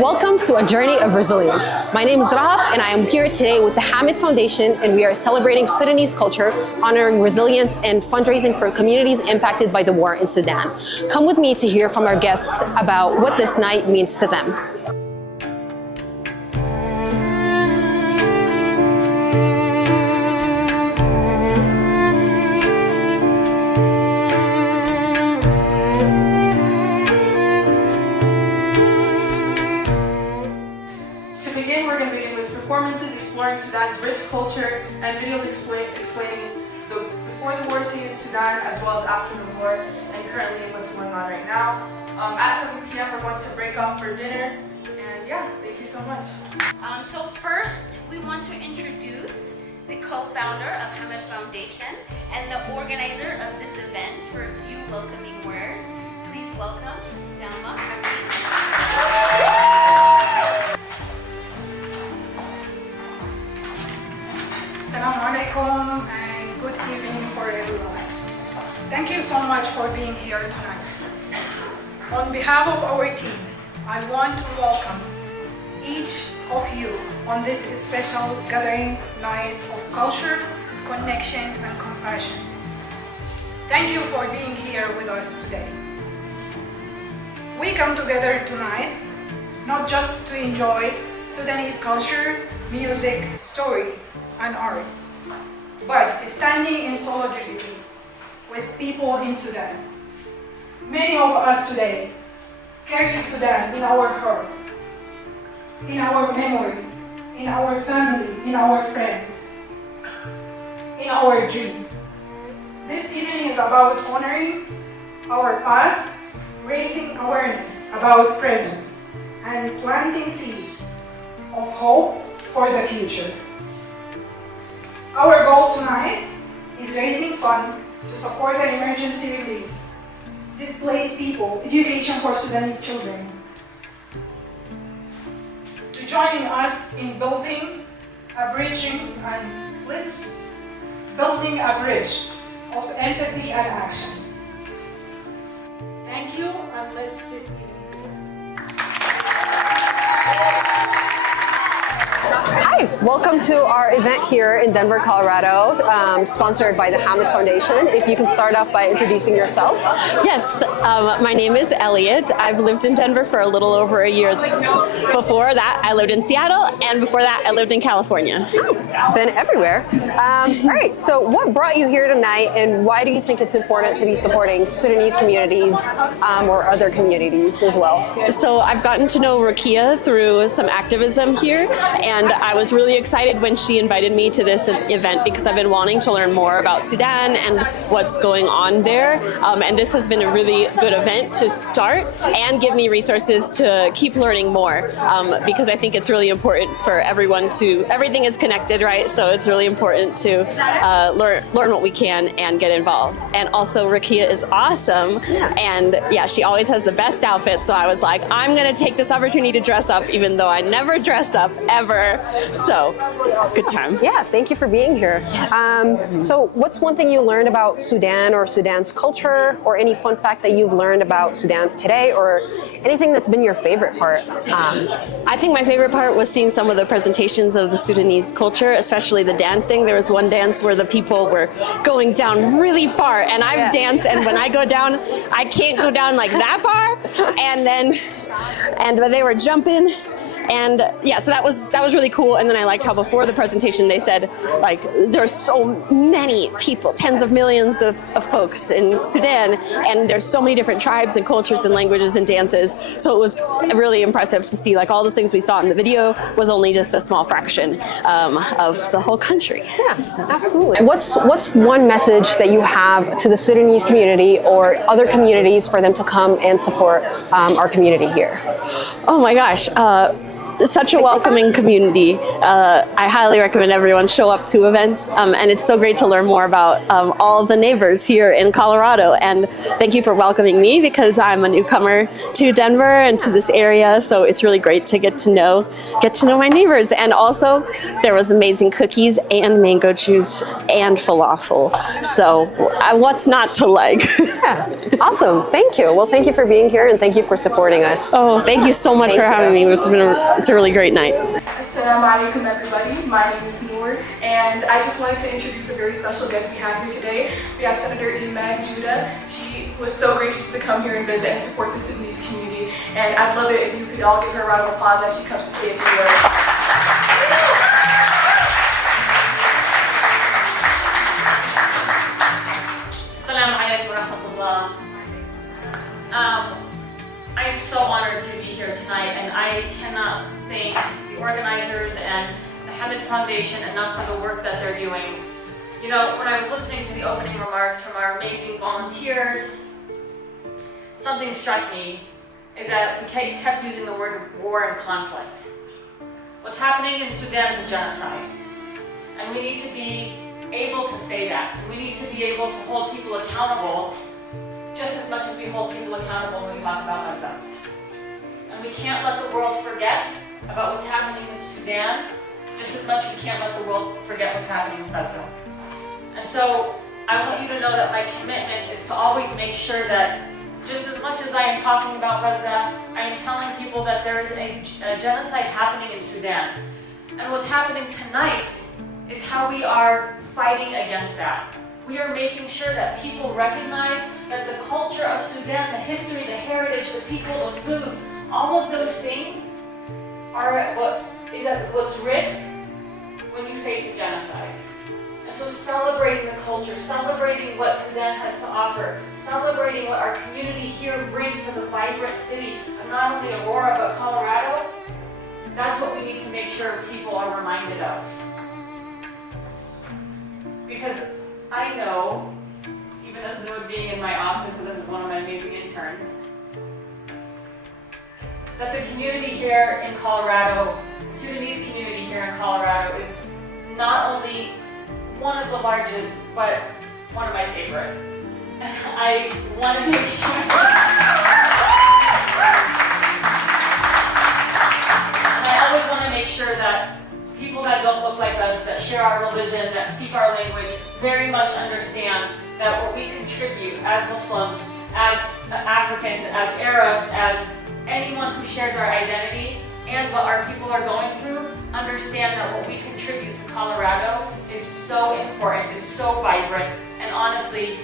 Welcome to a journey of resilience. My name is Rahaf and I am here today with the Hamid Foundation, and we are celebrating Sudanese culture, honoring resilience and fundraising for communities impacted by the war in Sudan. Come with me to hear from our guests about what this night means to them. Performances exploring Sudan's rich culture and videos explaining the before the war scene in Sudan as well as after the war and currently what's going on right now. At 7 p.m. we're going to break off for dinner, and yeah, thank you so much. So first we want to introduce the co-founder of Hamid Foundation and the organizer of this event for a few welcoming words. Please welcome Salma Hamid. Assalamu alaikum and good evening for everyone. Thank you so much for being here tonight. On behalf of our team, I want to welcome each of you on this special gathering night of culture, connection and compassion. Thank you for being here with us today. We come together tonight not just to enjoy Sudanese culture, music, story, and art, but standing in solidarity with people in Sudan. Many of us today carry Sudan in our heart, in our memory, in our family, in our friend, in our dream. This evening is about honoring our past, raising awareness about present, and planting seeds of hope for the future. Our goal tonight is raising funds to support the emergency release, displaced people, education for Sudanese children, to joining us in building a bridge of empathy and action. Thank you, and let's this evening. Hi, welcome to our event here in Denver, Colorado, sponsored by the Hamid Foundation. If you can start off by introducing yourself. Yes, my name is Elliot. I've lived in Denver for a little over a year. Before that, I lived in Seattle, and before that, I lived in California. Been everywhere. All right, so what brought you here tonight, and why do you think it's important to be supporting Sudanese communities or other communities as well? So I've gotten to know Rakia through some activism here, and I was really excited when she invited me to this event because I've been wanting to learn more about Sudan and what's going on there. And this has been a really good event to start and give me resources to keep learning more, because I think it's really important for everyone to, everything is connected, right? So it's really important to learn what we can and get involved. And also Rakia is awesome. And yeah, she always has the best outfits. So I was like, I'm gonna take this opportunity to dress up, even though I never dress up ever. So, good time. Yeah, thank you for being here. Yes. So what's one thing you learned about Sudan or Sudan's culture, or any fun fact that you've learned about Sudan today, or anything that's been your favorite part? I think my favorite part was seeing some of the presentations of the Sudanese culture, especially the dancing. There was one dance where the people were going down really far, and I've danced, and when I go down, I can't go down like that far, and when they were jumping. And yeah, so that was really cool. And then I liked how before the presentation they said, like, there's so many people, tens of millions of folks in Sudan, and there's so many different tribes and cultures and languages and dances. So it was really impressive to see, like, all the things we saw in the video was only just a small fraction of the whole country. Yes, absolutely. What's one message that you have to the Sudanese community or other communities for them to come and support our community here? Oh my gosh. such a welcoming community. I highly recommend everyone show up to events, and it's so great to learn more about all of the neighbors here in Colorado. And thank you for welcoming me, because I'm a newcomer to Denver and to this area, so it's really great to get to know my neighbors. And also, there was amazing cookies and mango juice and falafel. So what's not to like? Yeah, awesome. Thank you. Well, thank you for being here, and thank you for supporting us. Oh, thank you so much for having me. It's a really great night. Assalamu alaikum, everybody. My name is Noor, and I just wanted to introduce a very special guest we have here today. We have Senator Imad Judah. She was so gracious to come here and visit and support the Sudanese community, and I'd love it if you could all give her a round of applause as she comes to say a few words. Assalamu alaikum wa rahmatullah. I am so honored to be here tonight, and I cannot thank the organizers and the Hamid Foundation enough for the work that they're doing. You know, when I was listening to the opening remarks from our amazing volunteers, something struck me, is that we kept using the word war and conflict. What's happening in Sudan is a genocide, and we need to be able to say that, and we need to be able to hold people accountable just as much as we hold people accountable when we talk about Gaza. And we can't let the world forget about what's happening in Sudan, just as much as we can't let the world forget what's happening in Gaza. And so I want you to know that my commitment is to always make sure that just as much as I am talking about Gaza, I am telling people that there is a genocide happening in Sudan. And what's happening tonight is how we are fighting against that. We are making sure that people recognize that the culture of Sudan, the history, the heritage, the people, the food, all of those things are at what's risk when you face a genocide. And so celebrating the culture, celebrating what Sudan has to offer, celebrating what our community here brings to the vibrant city of not only Aurora but Colorado, that's what we need to make sure people are reminded of. Because I know, even as though being in my office and as one of my amazing interns, that the community here in Colorado, Sudanese community here in Colorado, is not only one of the largest, but one of my favorite. I want to make sure. I always want to make sure that people that don't look like us, that share our religion, that speak our language, very much understand that what we contribute as Muslims, as Africans, as Arabs, as anyone who shares our identity and what our people are going through, understand that what we contribute to Colorado is so important, is so vibrant, and honestly,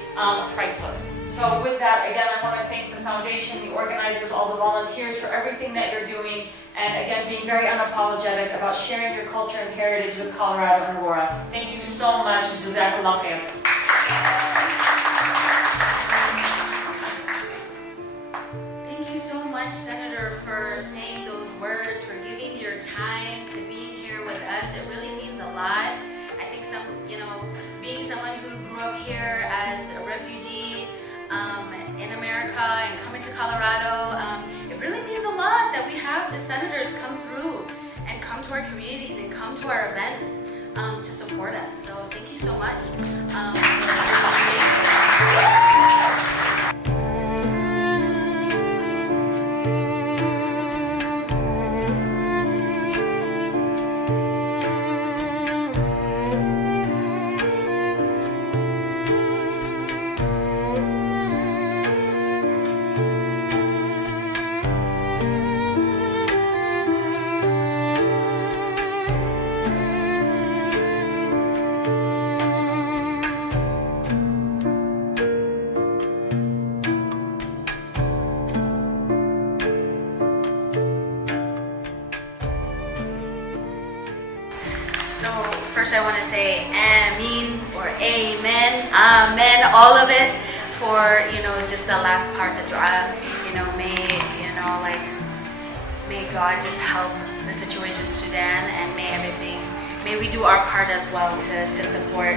priceless. So with that, again, I want to thank the foundation, the organizers, all the volunteers for everything that you're doing, and again, being very unapologetic about sharing your culture and heritage with Colorado and Aurora. Thank you so much. Jazakallah khair. Thank you so much, Senator, for saying those words, for giving your time to being here with us. It really means a lot. I think being someone who grew up here as a refugee in America and coming to Colorado, it really means a lot that we have the senators come through and come to our communities and come to our events to support us. So thank you so much. So first I want to say Amin or Amen, Amen, all of it for, just the last part, the dua, may God just help the situation in Sudan, and may we do our part as well to support.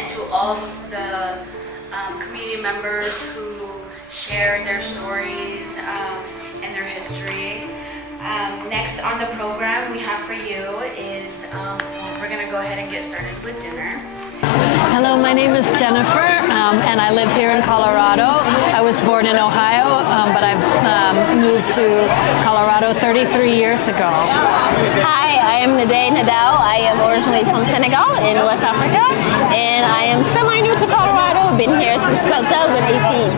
and to all of the community members who shared their stories and their history. Next on the program we have for you is, we're going to go ahead and get started with dinner. Hello, my name is Jennifer, and I live here in Colorado. I was born in Ohio, but I've moved to Colorado 33 years ago. Hi, I am Nadine Nadal. I am originally from Senegal in West Africa, and I am semi-new to Colorado. Been here since 2018.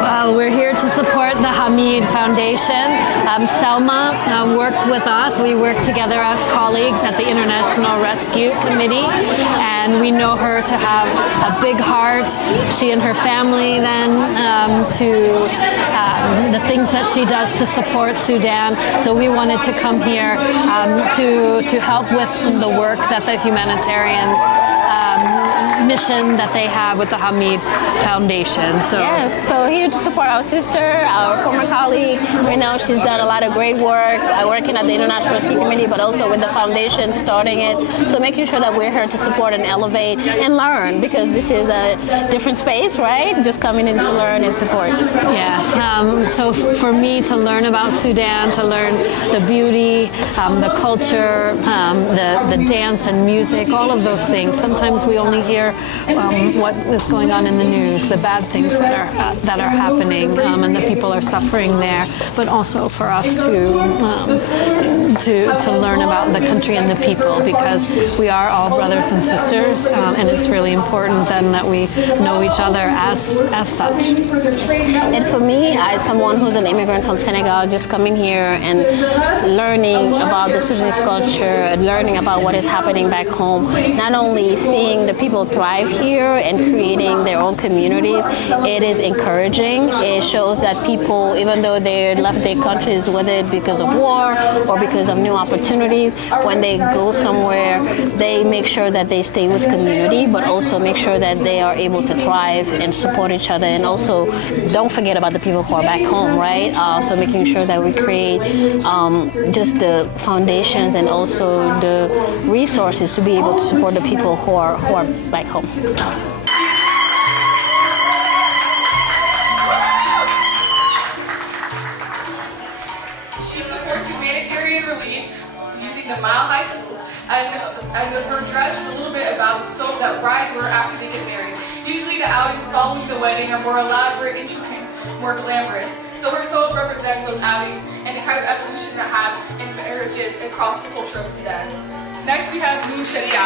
Well, we're here to support the Hamid Foundation. Selma worked with us. We worked together as colleagues at the International Rescue Committee, and we know her to have a big heart. She and her family then to the things that she does to support Sudan. So we wanted to come here to help with the work that the humanitarian mission that they have with the Hamid Foundation. So Yes, so here to support our sister, our former colleague. We know she's done a lot of great work working at the International Rescue Committee, but also with the foundation, starting it. So making sure that we're here to support and elevate and learn, because this is a different space, right? Just coming in to learn and support. yes, so for me to learn about Sudan, to learn the beauty, the culture, the dance and music, all of those things. Sometimes we only hear what is going on in the news, the bad things that are happening, and the people are suffering there. But also for us to learn about the country and the people, because we are all brothers and sisters, and it's really important then that we know each other as such. And for me, as someone who's an immigrant from Senegal, just coming here and learning about the Sudanese culture, learning about what is happening back home, not only seeing the people thrive here and creating their own communities, it is encouraging. It shows that people, even though they left their countries, whether it because of war or because of new opportunities, when they go somewhere, they make sure that they stay with community, but also make sure that they are able to thrive and support each other. And also, don't forget about the people who are back home, right? So making sure that we create just the foundations and also the resources to be able to support the people who are back home. She supports humanitarian relief using the Mile High Swoop, and her dress is a little bit about soap that brides wear after they get married. Usually the outings following the wedding are more elaborate, intricate, more glamorous. So her thobe represents those outings and the kind of evolution that has in marriages across the culture of Sudan. Next we have Moon Sharia.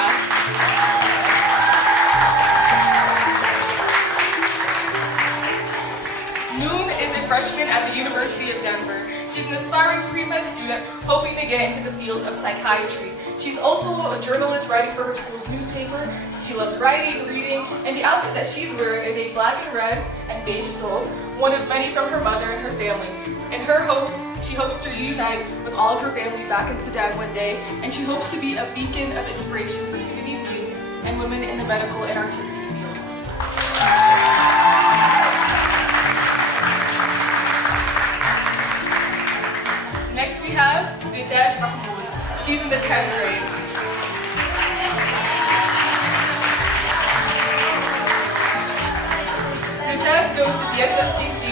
Noon is a freshman at the University of Denver. She's an aspiring pre-med student hoping to get into the field of psychiatry. She's also a journalist writing for her school's newspaper. She loves writing, reading, and the outfit that she's wearing is a black and red and beige thobe, one of many from her mother and her family. In her hopes, she hopes to reunite with all of her family back in Sudan one day, and she hopes to be a beacon of inspiration for Sudanese youth and women in the medical and artistic fields. Next we have Ritesh Mahmood. She's in the 10th grade. Ritesh goes to the SSTC.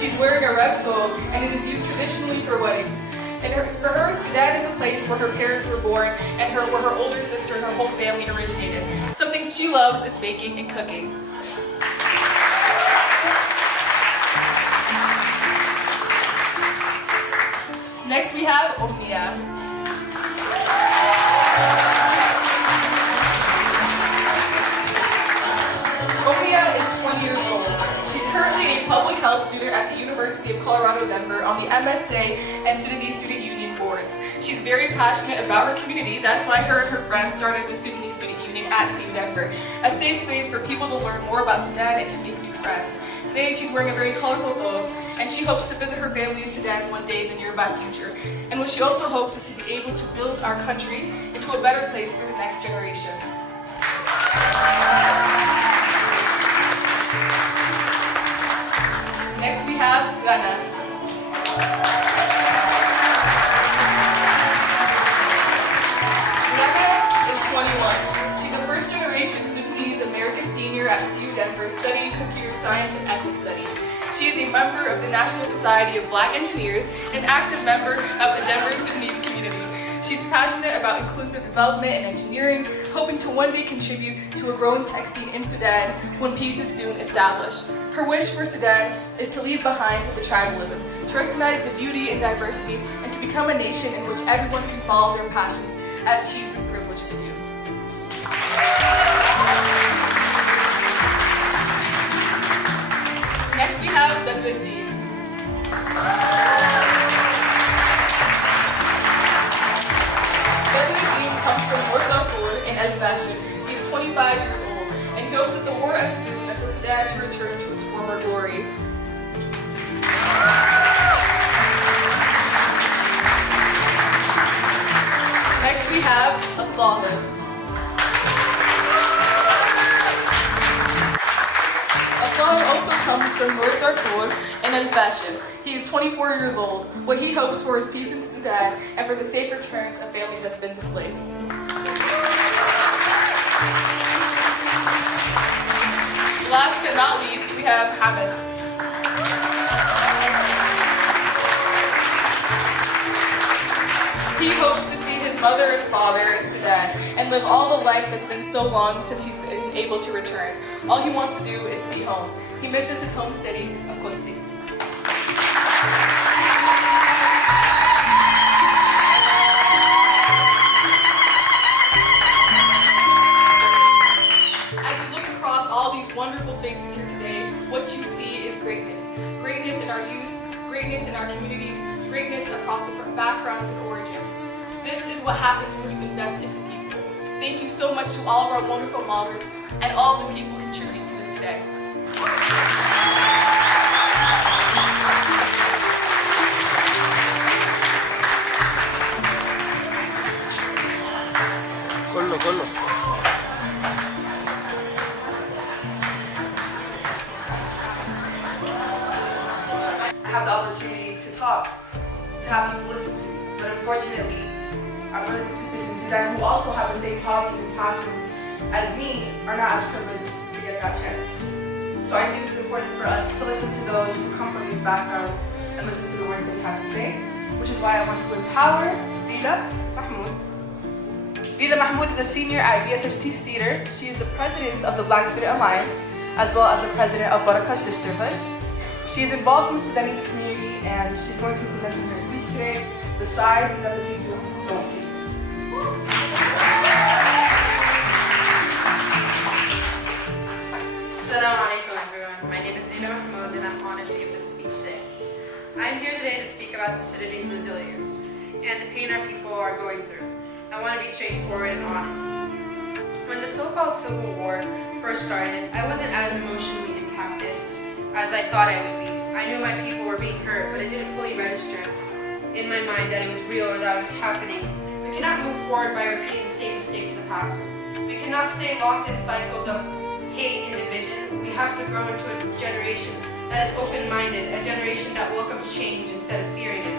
She's wearing a red thobe, and it is used traditionally for weddings. And for her, Sudan is a place where her parents were born and where her older sister and her whole family originated. Something she loves is baking and cooking. Next we have Omnia. Omnia is 20 years old. She's currently a public health student at the University of Colorado Denver on the MSA and Sudanese Student Union boards. She's very passionate about her community. That's why her and her friends started the Sudanese Student Union at CU Denver, a safe space for people to learn more about Sudan and to make new friends. Today she's wearing a very colorful thobe, and she hopes to visit her family in Sudan one day in the nearby future. And what she also hopes is to be able to build our country into a better place for the next generations. Next we have Rana. Rana is 21. She's a first-generation Sudanese American Science and Ethics Studies. She is a member of the National Society of Black Engineers and active member of the Denver Sudanese community. She's passionate about inclusive development and engineering, hoping to one day contribute to a growing tech scene in Sudan when peace is soon established. Her wish for Sudan is to leave behind the tribalism, to recognize the beauty and diversity, and to become a nation in which everyone can follow their passions, as she's been privileged to do. Next we have Bedruddin. Bedruddin comes from North Darfur in El Fasher. He is 25 years old and he hopes that the war ends soon and for Sudan to return to its former glory. Next we have Abdallah. Abdallah also comes from North Darfur and El Fasher. He is 24 years old. What he hopes for is peace in Sudan and for the safe returns of families that's been displaced. Last but not least, we have Hamid. He hopes to see his mother and father in Sudan and live all the life that's been so long since he's been able to return. All he wants to do is see home. He misses his home city of Kosti. As we look across all these wonderful faces here today, what you see is greatness. Greatness in our youth, greatness in our communities, greatness across different backgrounds and origins. This is what happens when you invest into people. Thank you so much to all of our wonderful models and all of the people contributing to this today. I have the opportunity to talk, to have people listen to me, but unfortunately, our brothers and sisters in Sudan who also have the same hobbies and passions as me are not as privileged to get that chance. So I think it's important for us to listen to those who come from these backgrounds and listen to the words they have to say, which is why I want to empower Lila Mahmoud. Lila Mahmoud is a senior at DSHT Cedar. She is the president of the Black Student Alliance, as well as the president of Baraka Sisterhood. She is involved in the Sudanese community and she's going to be presenting her speech today, the side that the people don't see. Assalamu alaikum everyone. My name is Lila Mahmoud and I'm honored to give this speech today. I'm here today to speak about the Sudanese resilience and the pain our people are going through. I want to be straightforward and honest. When the so-called civil war first started, I wasn't as emotionally impacted as I thought I would be. I knew my people were being hurt, but it didn't fully register in my mind that it was real or that it was happening. We cannot move forward by repeating the same mistakes of the past. We cannot stay locked in cycles of hate and division. We have to grow into a generation that is open-minded, a generation that welcomes change instead of fearing it.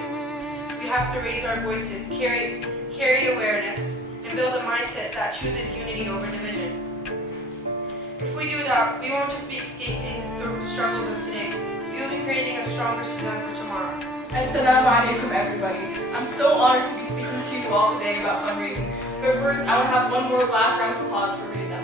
We have to raise our voices, carry awareness, and build a mindset that chooses unity over division. If we do that, we won't just be escaping the struggles of today. We will be creating a stronger Sudan for tomorrow. Assalamu alaikum everybody. I'm so honored to be speaking to you all today about fundraising. But first, I would have one more last round of applause for Rita.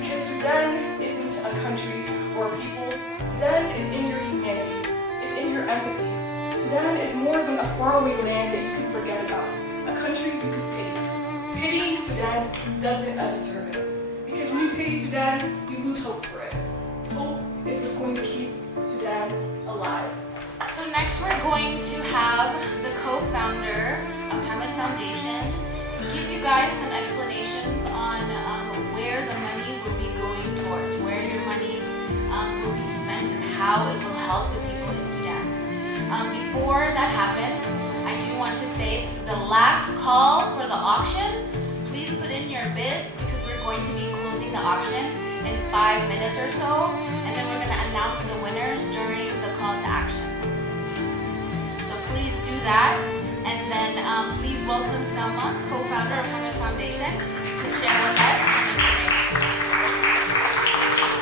Because Sudan isn't a country or people. Sudan is in your humanity. It's in your empathy. Sudan is more than a faraway land that you can forget about. A country you could pity. Pitying Sudan does it a disservice. Because when you pity Sudan, you lose hope for it. Hope is what's going to keep Sudan alive. So next we're going to have the co-founder of Hamid Foundation give you guys some explanations on where the money will be going towards, where your money will be spent and how it will help the people in Sudan. Before that happens, I do want to say this is the last call for the auction. Please put in your bids because we're going to be closing the auction in 5 minutes or so, and then we're going to announce the winners during the call to action. So please do that, and then please welcome Selma, co-founder of Hamid Foundation, to share with us some information.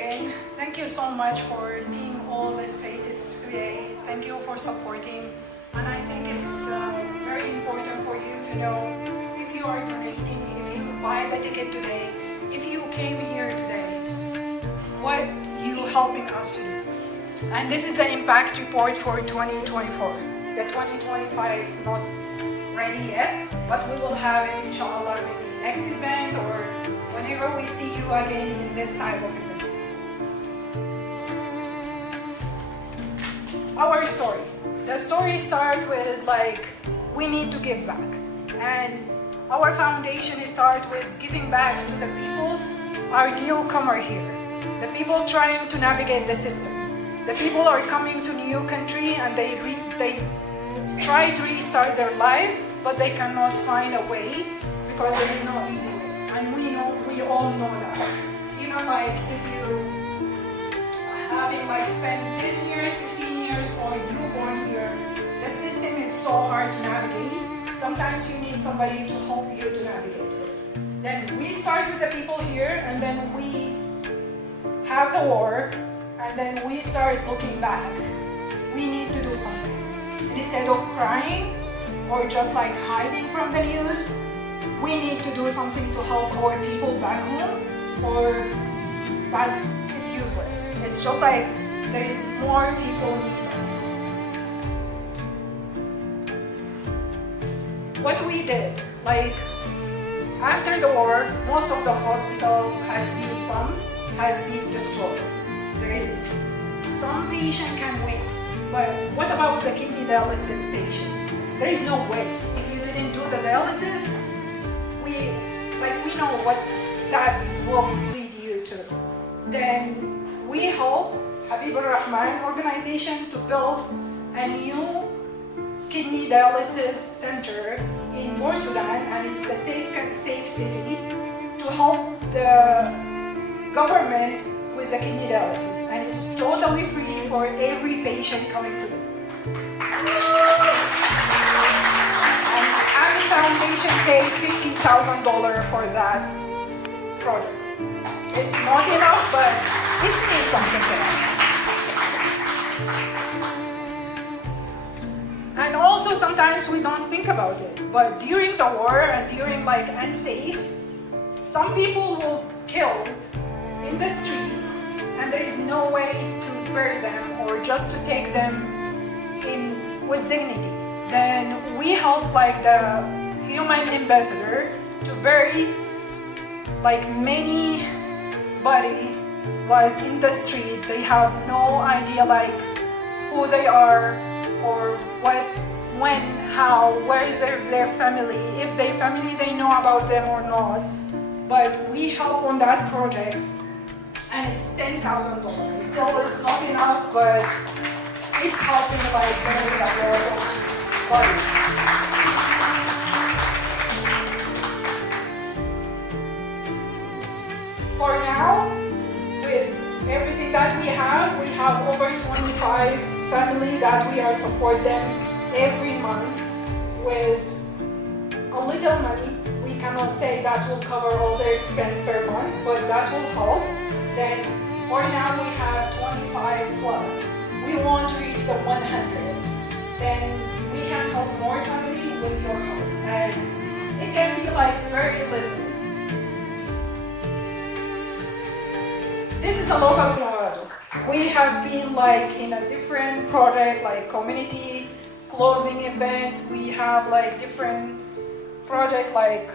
again. Thank you so much for seeing all these faces today. Thank you for supporting. And I think it's very important for you to know if you are donating, if you buy the ticket today, if you came here today, what you helping us to do. And this is the impact report for 2024. The 2025 not ready yet, but we will have it inshallah maybe next event or whenever we see you again in this type of event. Our story. The story starts with like, we need to give back. And our foundation starts with giving back to the people, our newcomer here. The people trying to navigate the system. The people are coming to new country and they try to restart their life, but they cannot find a way because there is no easy way. And we all know that. You know, like if you having like spent 10 years, 15 years, or you born here, the system is so hard to navigate. Sometimes you need somebody to help you to navigate it. Then we start with the people here, and then we have the war, and then we start looking back. We need to do something. And instead of crying or just like hiding from the news, we need to do something to help our people back home, or that it's useless. It's just like there is more people need us. What we did, like after the war, most of the hospital has been bombed, has been destroyed. There is some patient can wait, but what about the kidney dialysis patient? There is no way. If you didn't do the dialysis, we know that's what will lead you to. Then we help Habib Rahman organization to build a new kidney dialysis center in North Sudan, and it's a safe city to help the government with the kidney dialysis, and it's totally free for every patient coming to them. And Ami Foundation paid $50,000 for that project. It's not enough, but it means something to us. And also sometimes we don't think about it, but during the war and during like unsafe, some people will kill in the street and there is no way to bury them or just to take them in with dignity. Then we help like the human ambassador to bury like many body was in the street. They have no idea like who they are or what, when, how, where is their family, if their family they know about them or not. But we help on that project and it's $10,000. Still it's not enough, but it's helping like bury the body. For now, with everything that we have over 25 family that we are support them every month with a little money. We cannot say that will cover all their expense per month, but that will help. Then for now we have 25 plus. We want to reach the 100. Then we can help more family with your help. And it can be like very little. This is a local Colorado. We have been like in a different project like community clothing event. We have like different project like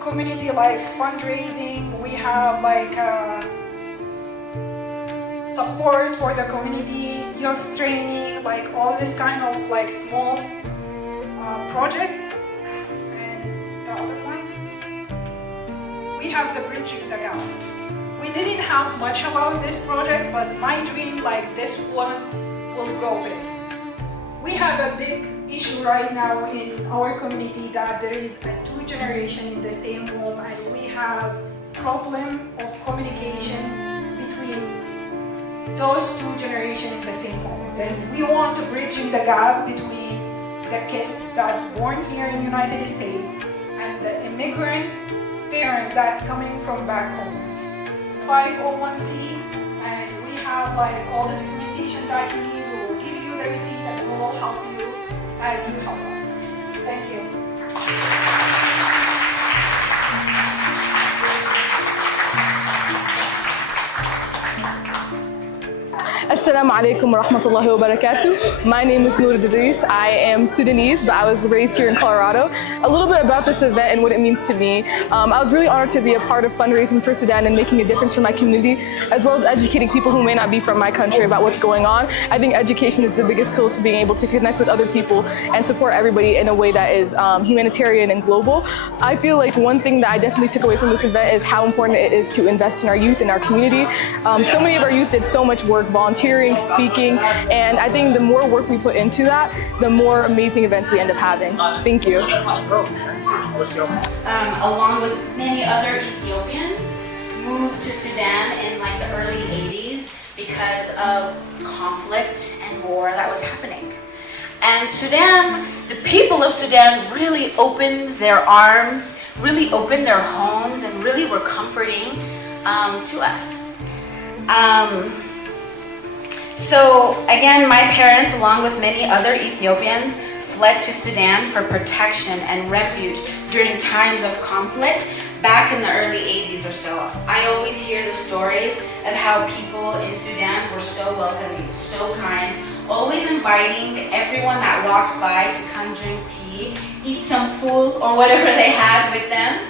community like fundraising. We have like support for the community, youth training, like all this kind of like small project. And the other one, we have the bridging the gap. We didn't have much about this project, but my dream like this one will go big. We have a big issue right now in our community that there is a 2 generation in the same home, and we have problem of communication between those 2 generations in the same home. Then we want to bridge in the gap between the kids that's born here in the United States and the immigrant parent that's coming from back home. 501c, and we have like all the documentation that you need. We will give you the receipt and we will help you as you help us. Thank you. Assalamu alaikum wa rahmatullahi wa barakatuh. My name is Noor Idris. I am Sudanese, but I was raised here in Colorado. A little bit about this event and what it means to me. I was really honored to be a part of fundraising for Sudan and making a difference for my community, as well as educating people who may not be from my country about what's going on. I think education is the biggest tool to being able to connect with other people and support everybody in a way that is humanitarian and global. I feel like one thing that I definitely took away from this event is how important it is to invest in our youth and our community. So many of our youth did so much work volunteering, speaking, and I think the more work we put into that, the more amazing events we end up having. Thank you. Along with many other Ethiopians, moved to Sudan in like the early 80s because of conflict and war that was happening. And Sudan, the people of Sudan really opened their arms, really opened their homes, and really were comforting to us. So again, my parents, along with many other Ethiopians, fled to Sudan for protection and refuge during times of conflict back in the early 80s or so. I always hear the stories of how people in Sudan were so welcoming, so kind, always inviting everyone that walks by to come drink tea, eat some food or whatever they had with them.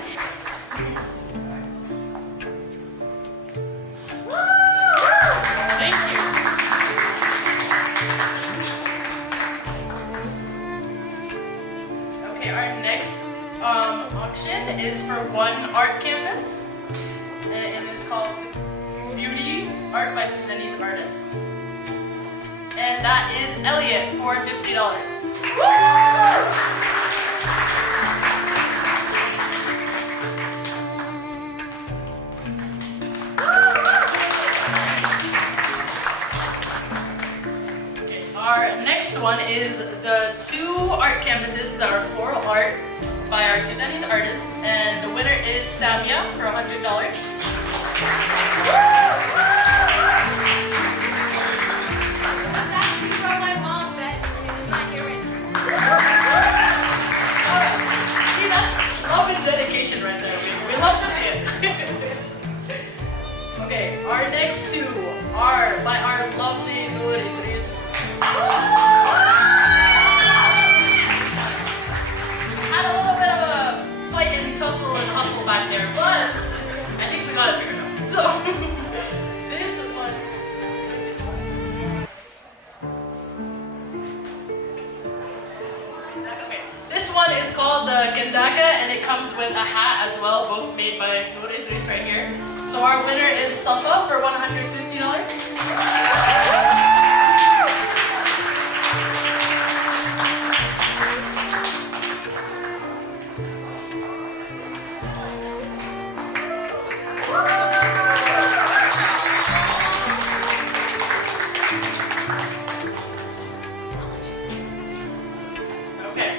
Our next auction is for one art canvas, and it's called Beauty Art by Sudanese Artists. And that is Elliot for $50. Our next one is the two art canvases that are floral art by our Sudanese artists, and the winner is Samia for $100. That's from my mom that is not here right now. See, that's love and dedication right there. We love to see it. Okay, our next two are by our lovely Noor Idris. Had a little bit of a fight and tussle and hustle back there, but I think we got it figured out. So this one. Okay, this one is called the Gendaka, and it comes with a hat as well, both made by Noor Idris right here. So our winner is Safa for $150. Okay,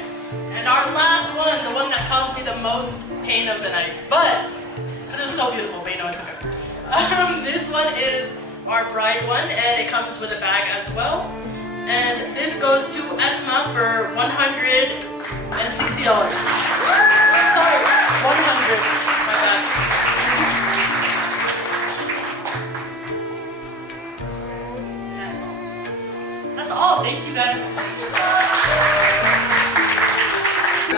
and our last one, the one that caused me the most pain of the night, but it was so beautiful, but you know it's okay. This one is our bride one, and it comes with a bag as well. And this goes to Esma for $160. Sorry, 100. My bad. That's all. Thank you guys.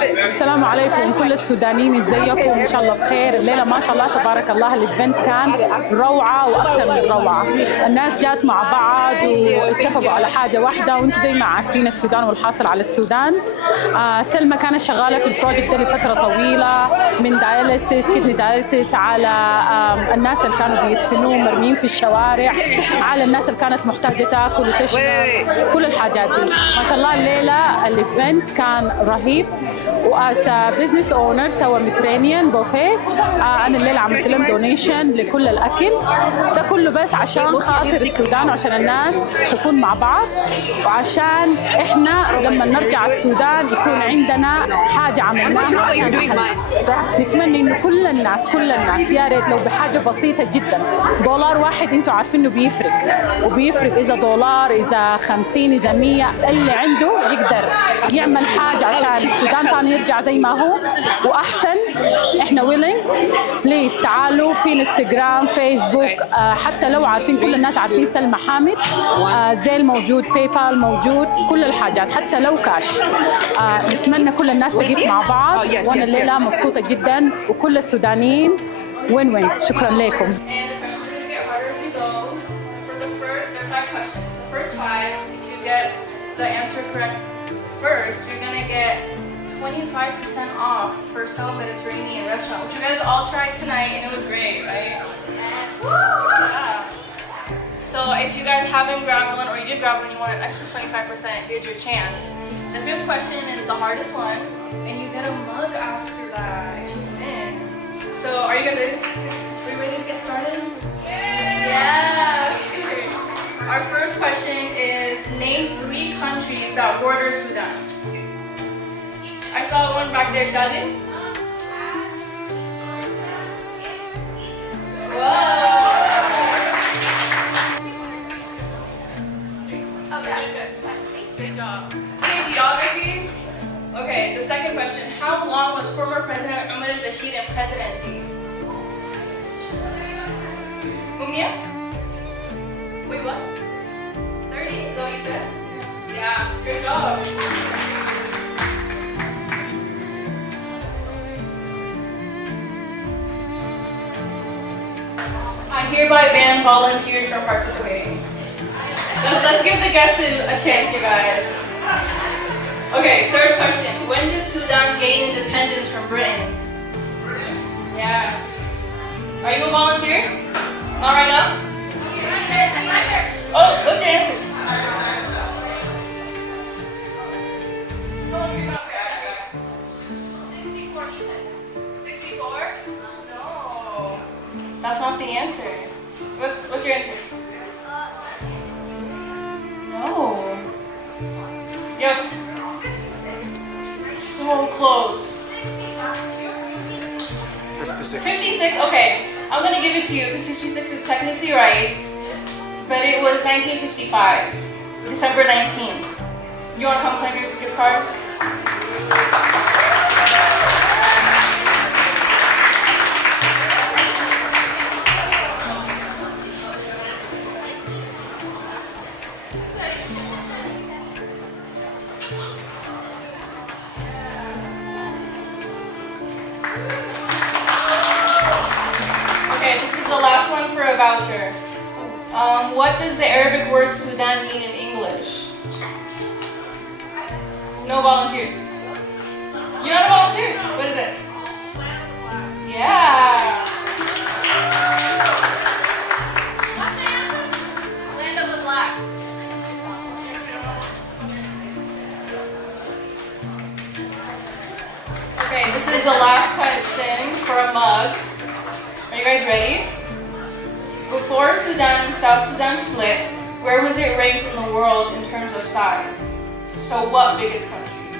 السلام عليكم كل السودانيين، ازيكم؟ ان شاء الله بخير. الليله ما شاء الله تبارك الله الايفنت كان روعه واكثر من روعه. الناس جات مع بعض واتفقوا على حاجه واحده، وانتم زي ما عارفين السودان والحاصل على السودان. سلمى كانت شغاله في البروجكت ده لفتره طويله، من داياليسيس كدني داياليسيس، على الناس اللي كانوا بيدفنوا مرميين في الشوارع، على الناس اللي كانت محتاجه تاكل وتشرب، كل الحاجات دي. ما شاء الله الليله الايفنت كان رهيب، واس بزنس اونر سوا ميديترينيان بوفيه. انا الليله عملت لهم دونيشن لكل الاكل ده كله بس عشان خاطر السودان وعشان الناس تكون مع بعض، وعشان احنا لما نرجع السودان يكون عندنا حاجه عملناها. نتمنى انه كل الناس يا ريت لو بحاجه بسيطه جدا، دولار واحد انتوا عارفين انه بيفرق اذا دولار اذا 50 اذا 100، اللي عنده يقدر يعمل حاجه عشان السودان ثاني يرجع زي ما هو واحسن. احنا ويلينج بليز تعالوا في انستغرام فيسبوك، حتى لو عارفين كل الناس عارفين سلمى حامد، زيل موجود، باي بال موجود، كل الحاجات حتى لو كاش. نتمنى كل الناس تقف مع بعض، وانا الليله مبسوطه جدا وكل السودانيين وين. شكرا لكم. The answer correct first, you're gonna get 25% off for Seoul Mediterranean restaurant, which you guys all tried tonight, and it was great, right? Yeah. So if you guys haven't grabbed one, or you did grab one, you want an extra 25%, here's your chance. The fifth question is the hardest one, and you get a mug after that if you win. So are you guys ready to get started? Yeah. Our first question is name 3 countries that border Sudan. I saw one back there, Shadin. Whoa. Okay, good. Good job. Okay, geography. Okay, the second question. How long was former President Umar al-Bashir in presidency? Umnia? Wait, what? 30? Is that what you said? Yeah, good job. I hereby ban volunteers from participating. Let's give the guests a chance, you guys. Okay, third question. When did Sudan gain independence from Britain? Yeah. Are you a volunteer? Not right now? Oh, what's your answer? 64? No. That's not the answer. What's your answer? No. Yep. So close. 56. 56, okay. I'm gonna give it to you because 56 is technically right. But it was 1955, December 19th. You want to come claim your gift card? Okay, this is the last one for a voucher. What does the Arabic word Sudan mean in English? No volunteers. You're not a volunteer? What is it? Yeah. Land of the Blacks. Okay, this is the last question for a mug. Are you guys ready? Before Sudan and South Sudan split, where was it ranked in the world in terms of size? So what biggest country?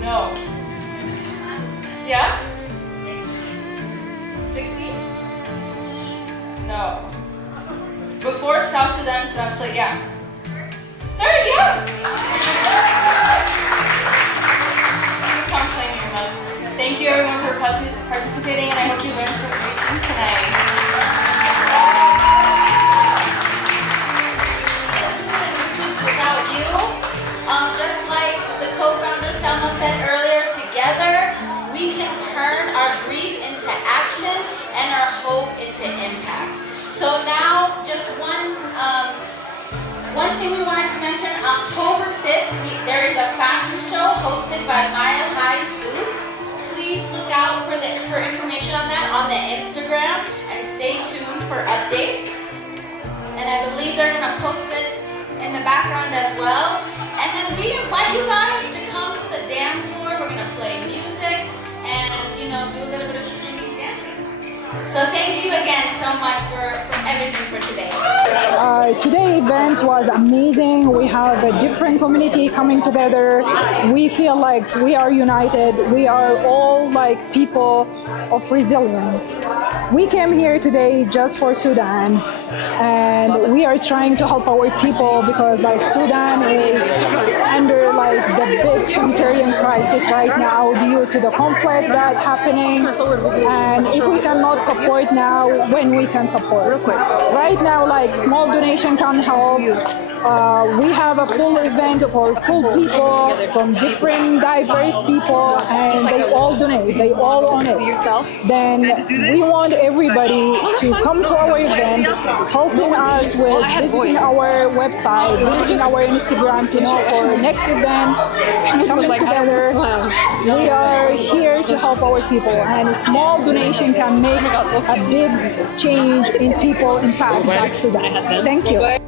No. Yeah? 60? No. Before South Sudan and Sudan split, yeah. Third, yeah. You come claim your mug. Thank you everyone for participating, and I hope you learned some great things tonight. Without you, just like the co-founder Selma said earlier, together we can turn our grief into action and our hope into impact. So now, just one thing we wanted to mention, October 5th, there is a fashion show hosted by Maya Hai Sooth. Please look out for information on that on the Instagram and stay tuned for updates. And I believe they're gonna post it in the background as well. And then we invite you guys to come to So thank you again so much for everything for today. Today's event was amazing. We have a different community coming together. We feel like we are united. We are all like people of resilience. We came here today just for Sudan, and we are trying to help our people because like Sudan is under like the big humanitarian crisis right now due to the conflict that's happening. And if we cannot support now, when we can support? Real quick. Right now, like small donation can help. We have a full event for full people from different diverse people, and they all donate. They all own it. Then we want everybody to come to our event, helping us with visiting our website, visiting our Instagram to know our next event, coming together. We are here to help our people, and a small donation can make a big change in people impact back Sudan. Thank you.